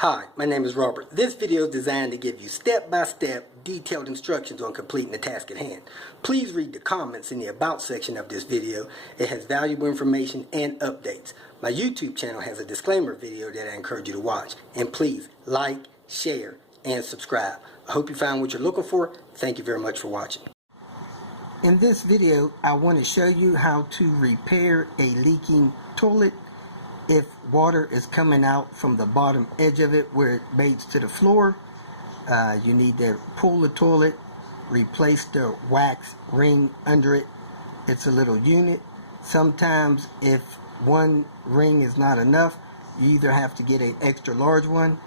Hi, my name is Robert. This video is designed to give you step-by-step detailed instructions on completing the task at hand. Please read the comments in the About section of this video. It has valuable information and updates. My YouTube channel has a disclaimer video that I encourage you to watch. And please like, share, and subscribe. I hope you found what you're looking for. Thank you very much for watching. In this video, I want to show you how to repair a leaking toilet. If water is coming out from the bottom edge of it where it bathes to the floor, you need to pull the toilet, replace the wax ring under it. It's a little unit. Sometimes if one ring is not enough, you either have to get an extra large one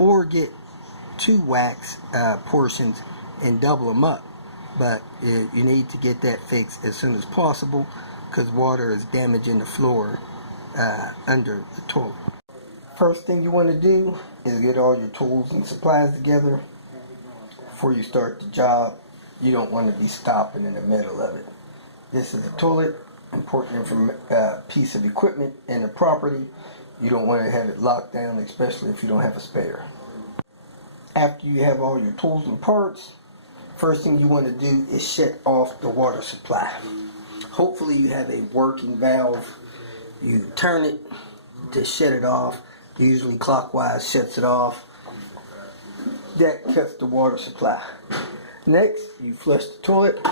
or get two wax portions and double them up. But you need to get that fixed as soon as possible because water is damaging the floor under the toilet. First thing you want to do is get all your tools and supplies together before you start the job. You don't want to be stopping in the middle of it. This is a toilet, important piece of equipment in the property. You don't want to have it locked down, especially if you don't have a spare. After you have all your tools and parts, first thing you want to do is shut off the water supply. Hopefully you have a working valve. You turn it to shut it off. Usually clockwise shuts it off. That cuts the water supply. Next, you flush the toilet.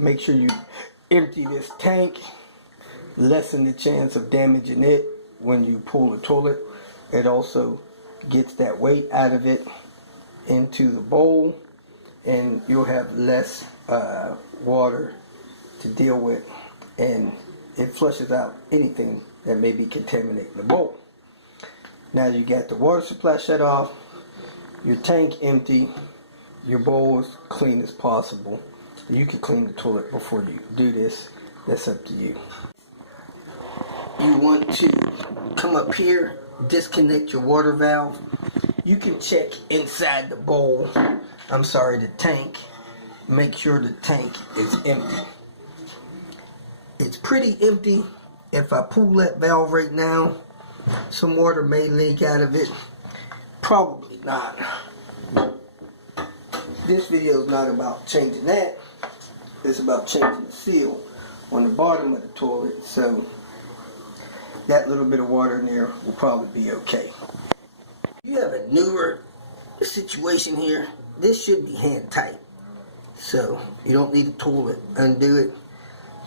Make sure you empty this tank. Lessen the chance of damaging it when you pull the toilet. It also gets that weight out of it into the bowl, and you'll have less water to deal with, and it flushes out anything that may be contaminating the bowl. Now you got the water supply shut off, your tank empty, your bowl as clean as possible. You can clean the toilet before you do this. That's up to you. You want to come up here, disconnect your water valve. You can check inside the bowl, the tank. Make sure the tank is empty. It's pretty empty. If I pull that valve right now, some water may leak out of it. Probably not. This video is not about changing that. It's about changing the seal on the bottom of the toilet. So that little bit of water in there will probably be okay. You have a newer situation here. This should be hand tight. So you don't need a tool to undo it.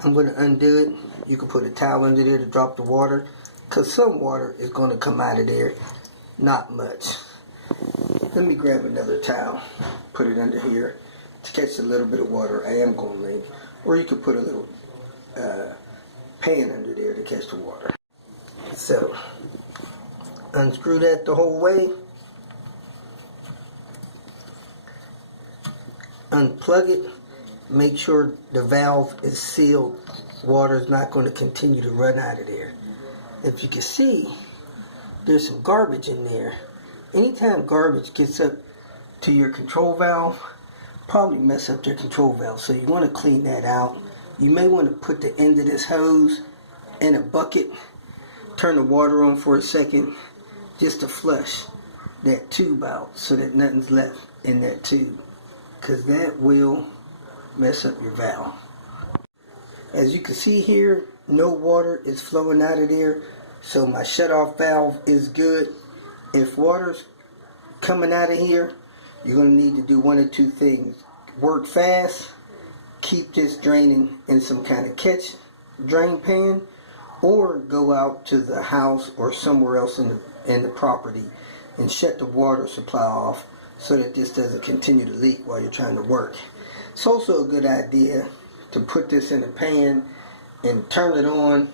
I'm going to undo it. You can put a towel under there to drop the water, because some water is going to come out of there. Not much. Let me grab another towel, put it under here to catch a little bit of water. I am going to leave. Or you could put a little pan under there to catch the water. So unscrew that the whole way. Unplug it. Make sure the valve is sealed. Water is not going to continue to run out of there. If you can see, there's some garbage in there. Anytime garbage gets up to your control valve, probably mess up your control valve. So you want to clean that out. You may want to put the end of this hose in a bucket. Turn the water on for a second just to flush that tube out so that nothing's left in that tube, because that will mess up your valve. As you can see here, no water is flowing out of there, so my shut-off valve is good. If water's coming out of here, you're going to need to do one of two things. Work fast, keep this draining in some kind of catch drain pan, or go out to the house or somewhere else in the property and shut the water supply off so that this doesn't continue to leak while you're trying to work. It's also a good idea to put this in a pan and turn it on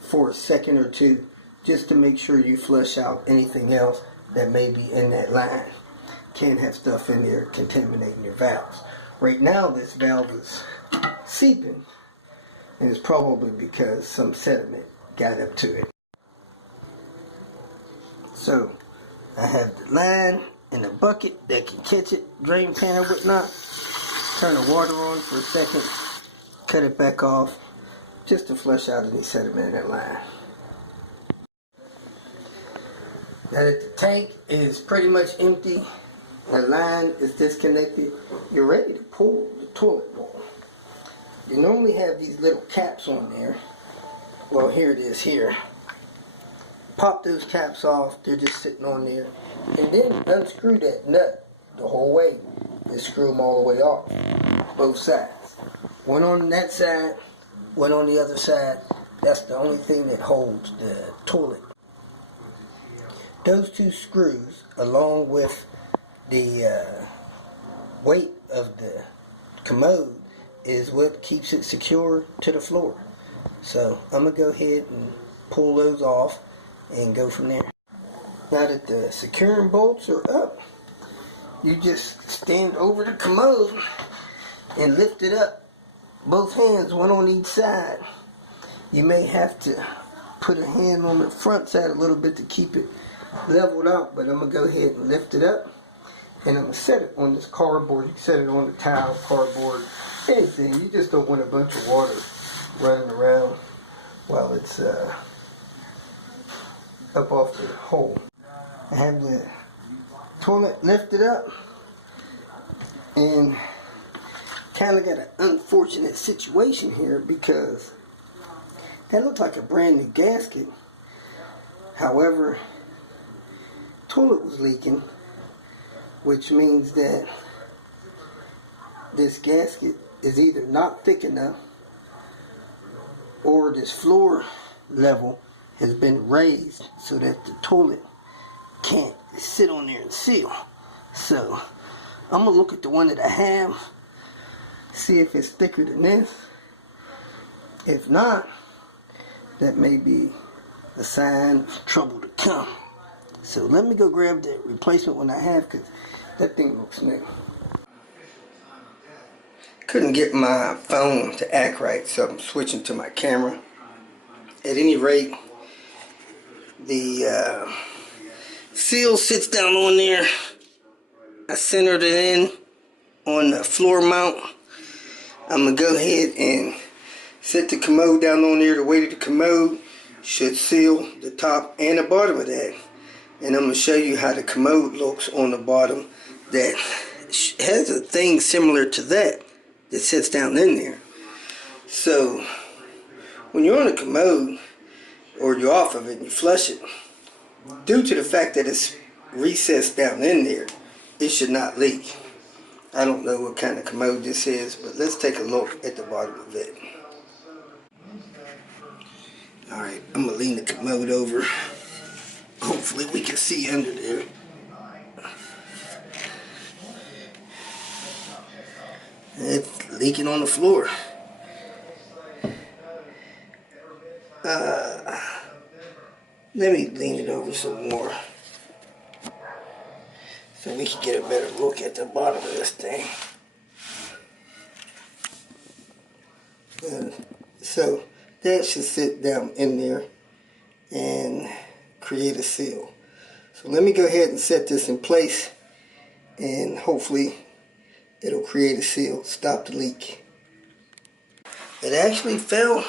for a second or two just to make sure you flush out anything else that may be in that line. Can't have stuff in there contaminating your valves. Right now this valve is seeping, and it's probably because some sediment got up to it. So I have the line in a bucket that can catch it, drain pan or whatnot. Turn the water on for a second, cut it back off, just to flush out any sediment in that line. Now that the tank is pretty much empty, the line is disconnected, you're ready to pull the toilet bowl. You normally have these little caps on there. Well, here it is here. Pop those caps off, they're just sitting on there. And then unscrew that nut the whole way and screw them all the way off, both sides. One on that side, one on the other side. That's the only thing that holds the toilet. Those two screws, along with the weight of the commode, is what keeps it secure to the floor. So I'm going to go ahead and pull those off and go from there. Now that the securing bolts are up, you just stand over the commode and lift it up. Both hands, one on each side. You may have to put a hand on the front side a little bit to keep it leveled out, but I'm going to go ahead and lift it up, and I'm going to set it on this cardboard. You can set it on the tile, cardboard, anything. You just don't want a bunch of water running around while it's up off the hole. I have the toilet lifted up, and kind of got an unfortunate situation here because that looked like a brand new gasket. However, toilet was leaking, which means that this gasket is either not thick enough or this floor level has been raised so that the toilet can't sit on there and seal. So I'm gonna look at the one that I have, see if it's thicker than this. If not, that may be a sign of trouble to come. So let me go grab the replacement one I have, because that thing looks new. Couldn't get my phone to act right, so I'm switching to my camera. At any rate, the seal sits down on there. I centered it in on the floor mount. I'm going to go ahead and set the commode down on there. The weight of the commode should seal the top and the bottom of that. And I'm going to show you how the commode looks on the bottom that has a thing similar to that sits down in there. So when you're on a commode or you're off of it and you flush it, due to the fact that it's recessed down in there, it should not leak. I don't know what kind of commode this is, but let's take a look at the bottom of it. Alright, I'm going to lean the commode over. Hopefully we can see under there. It's leaking on the floor. Let me lean it over some more so we can get a better look at the bottom of this thing. So that should sit down in there and create a seal. So let me go ahead and set this in place, and hopefully it'll create a seal, stop the leak. It actually fell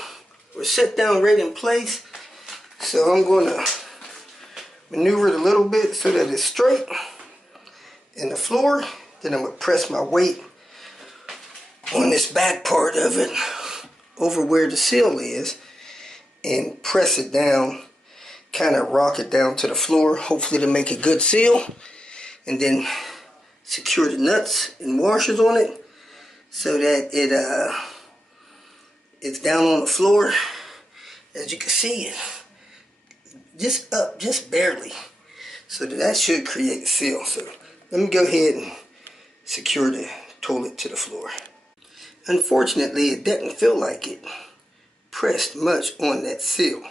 or set down right in place, so I'm going to maneuver it a little bit so that it's straight in the floor. Then I'm going to press my weight on this back part of it over where the seal is and press it down, kind of rock it down to the floor, hopefully to make a good seal, and then secure the nuts and washers on it so that it's down on the floor. As you can see, it just up just barely, so that should create a seal. So let me go ahead and secure the toilet to the floor. Unfortunately, it doesn't feel like it pressed much on that seal.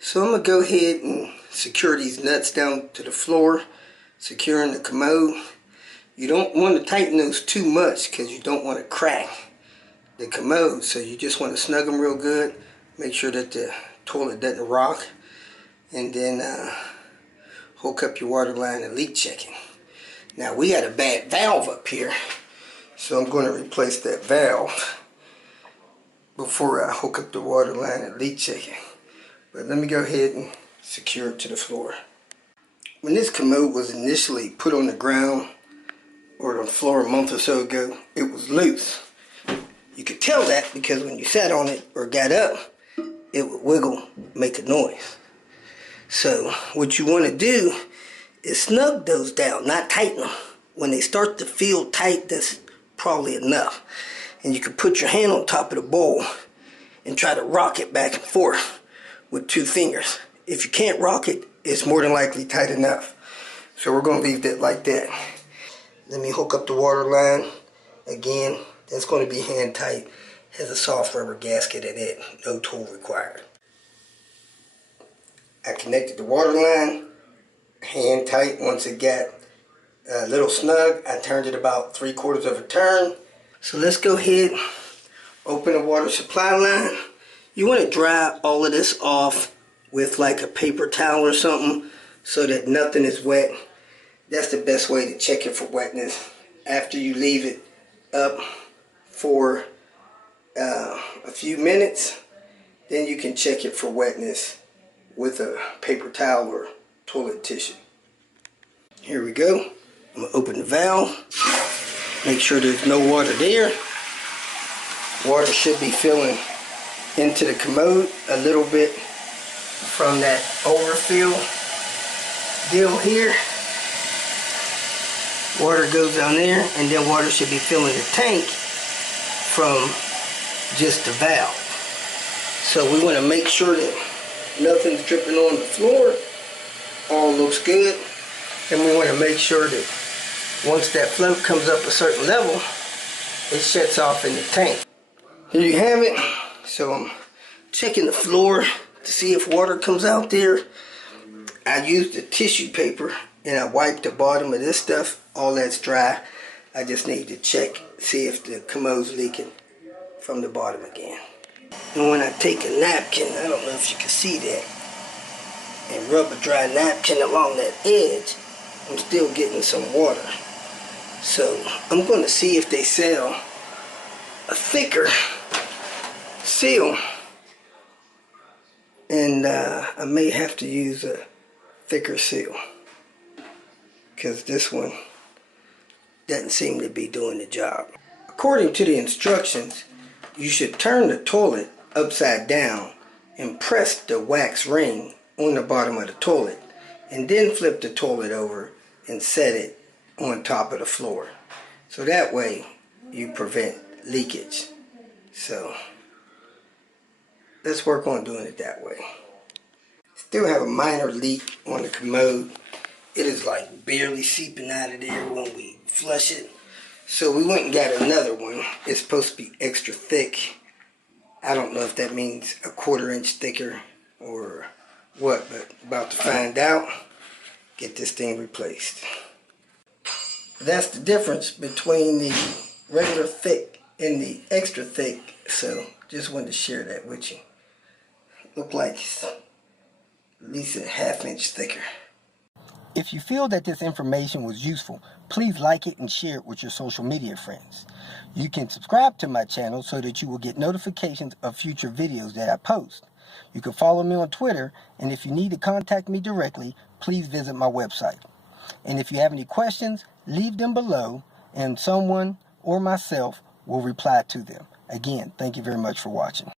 So I'm going to go ahead and secure these nuts down to the floor, securing the commode. You don't want to tighten those too much because you don't want to crack the commode. So you just want to snug them real good. Make sure that the toilet doesn't rock. And then hook up your water line and leak checking. Now we got a bad valve up here, so I'm going to replace that valve before I hook up the water line and leak checking. But let me go ahead and secure it to the floor. When this commode was initially put on the ground or on the floor a month or so ago, it was loose. You could tell that because when you sat on it or got up, it would wiggle, make a noise. So what you want to do is snug those down, not tighten them. When they start to feel tight, that's probably enough. And you can put your hand on top of the bowl and try to rock it back and forth with 2 fingers. If you can't rock it, it's more than likely tight enough. So we're going to leave that like that. Let me hook up the water line. Again, that's going to be hand tight. Has a soft rubber gasket in it. No tool required. I connected the water line. Hand tight. Once it got a little snug, I turned it about 3/4 of a turn. So let's go ahead, open the water supply line. You want to dry all of this off with like a paper towel or something so that nothing is wet. That's the best way to check it for wetness. After you leave it up for a few minutes, then you can check it for wetness with a paper towel or toilet tissue. Here we go. I'm going to open the valve. Make sure there's no water there. Water should be filling into the commode a little bit from that overfill deal here. Water goes down there, and then water should be filling the tank from just the valve. So we want to make sure that nothing's dripping on the floor. All looks good. And we want to make sure that once that float comes up a certain level, it shuts off in the tank. Here you have it. So I'm checking the floor to see if water comes out there. I used the tissue paper and I wiped the bottom of this stuff. All that's dry. I just need to check, see if the commode's leaking from the bottom again. And when I take a napkin, I don't know if you can see that, and rub a dry napkin along that edge, I'm still getting some water. So I'm going to see if they sell a thicker seal, and I may have to use a thicker seal because this one doesn't seem to be doing the job. According to the instructions, you should turn the toilet upside down and press the wax ring on the bottom of the toilet, and then flip the toilet over and set it on top of the floor. So that way you prevent leakage. So let's work on doing it that way. Still have a minor leak on the commode. It is like barely seeping out of there when we flush it. So we went and got another one. It's supposed to be extra thick. I don't know if that means a 1/4 inch thicker or what, but about to find out. Get this thing replaced. That's the difference between the regular thick and the extra thick. So just wanted to share that with you. Look like it's at least a 1/2 inch thicker. If you feel that this information was useful, please like it and share it with your social media friends. You can subscribe to my channel so that you will get notifications of future videos that I post. You can follow me on Twitter, and if you need to contact me directly, please visit my website. And if you have any questions, leave them below, and someone or myself will reply to them. Again, thank you very much for watching.